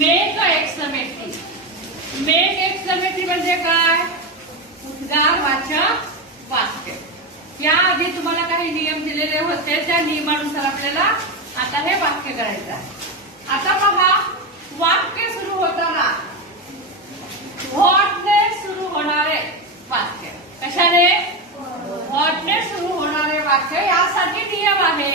Make exclamatory. Make exclamatory म्हणजे काय? उद्गारवाचक वाक्य. याआधी तुम्हाला काही नियम दिलेले होते, त्या नियमानुसार आपल्याला आता हे वाक्य करायचं आहे. आता पहा, वाक्य सुरू होताना व्हॉटने सुरू होणारे वाक्य. कशाने? व्हॉटने सुरू होणारे वाक्य. यासाठी नियम आहे.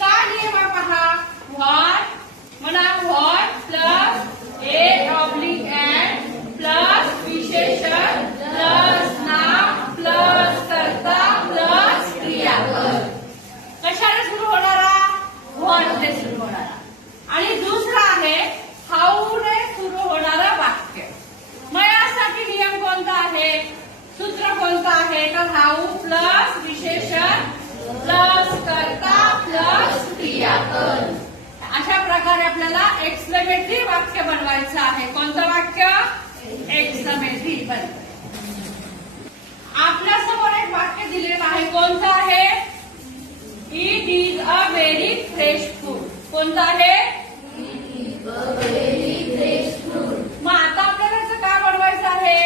काय नियम आहे पहा. व्हॉट म्हणा, what plus A oblique end plus विशेषण प्लस नाम प्लस कर्ता प्लस क्रियापद. कशाने सुरू होणारा? व्हॉटने सुरू होणारा. आणि दुसरा आहे हाऊने सुरू होणारा वाक्य. मग यासाठी नियम कोणता आहे? सूत्र कोणतं आहे? तर हाऊ प्लस विशेषण प्लस कर्ता प्लस क्रियापद. अशा प्रकारे आपल्याला एक्सक्लेमेटरी वाक्य बनवायचं आहे. कोणतं वाक्य? एक्सक्लेमेटरी बनवायचं. आपल्या समोर एक वाक्य दिलेलं आहे. कोणतं आहे? It is a very fresh food. कोणतं आहे? मग आता आपल्याला काय बनवायचं आहे?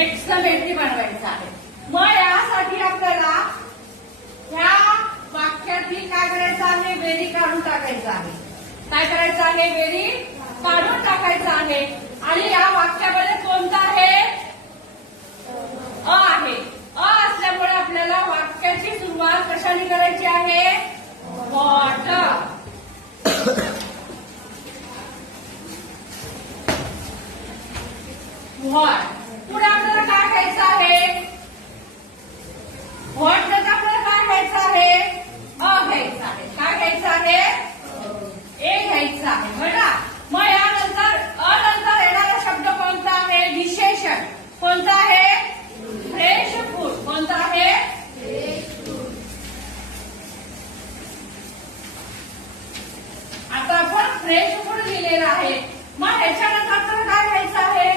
एक्सक्लेमेटरी बनवायचं आहे. मग यासाठी आपल्याला ह्या वाक्यातली काय करायचं आहे? व्हेरी काढून टाकायचं आहे. काय करायचं आहे? व्हेरी काढून टाकायचं आहे. आणि या वाक्यामध्ये कोणतं आहे? अ आहे. अ असल्यामुळे आपल्याला वाक्याची सुरुवात कशाने करायची आहे? व्हॉट. व्हॉट. पुढे आपल्याला काय घ्यायचं आहे? व्हॉट नंतर आपल्याला काय घ्यायचं आहे? अ घ्यायचं आहे. काय घ्यायचं आहे? ए घ्यायचं आहे. बघा, मग यानंतर अ नंतर येणारा शब्द कोणता आहे? विशेषण. कोणता आहे? Fresh food. कोणता आहे? आता आपण फ्रेश फूड लिहिलेलं आहे. मग ह्याच्यानंतर आपल्याला काय घ्यायचं आहे?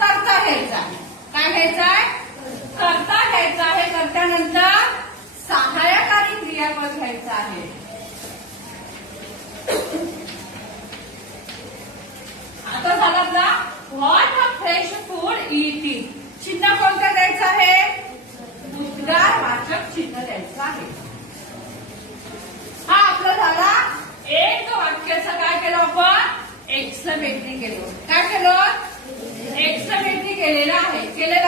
कर्ता घ्यायचा आहे. काय घ्यायचं आहे? कर्ता घ्यायचा आहे. कर्त्यानंतर सहाय्यकारी क्रियापद घ्यायचं आहे. आता झाला आपला what a fresh food it is. चिन्ह कोणतं द्यायचं आहे? उद्गारवाचक चिन्ह द्यायचं आहे. हा आपला झाला एक वाक्याचं काय केलं आपण? एक्सक्लेमेटरी केलं. काय केलं? एक्सक्लेमेटरी केलेलं आहे. केलेलं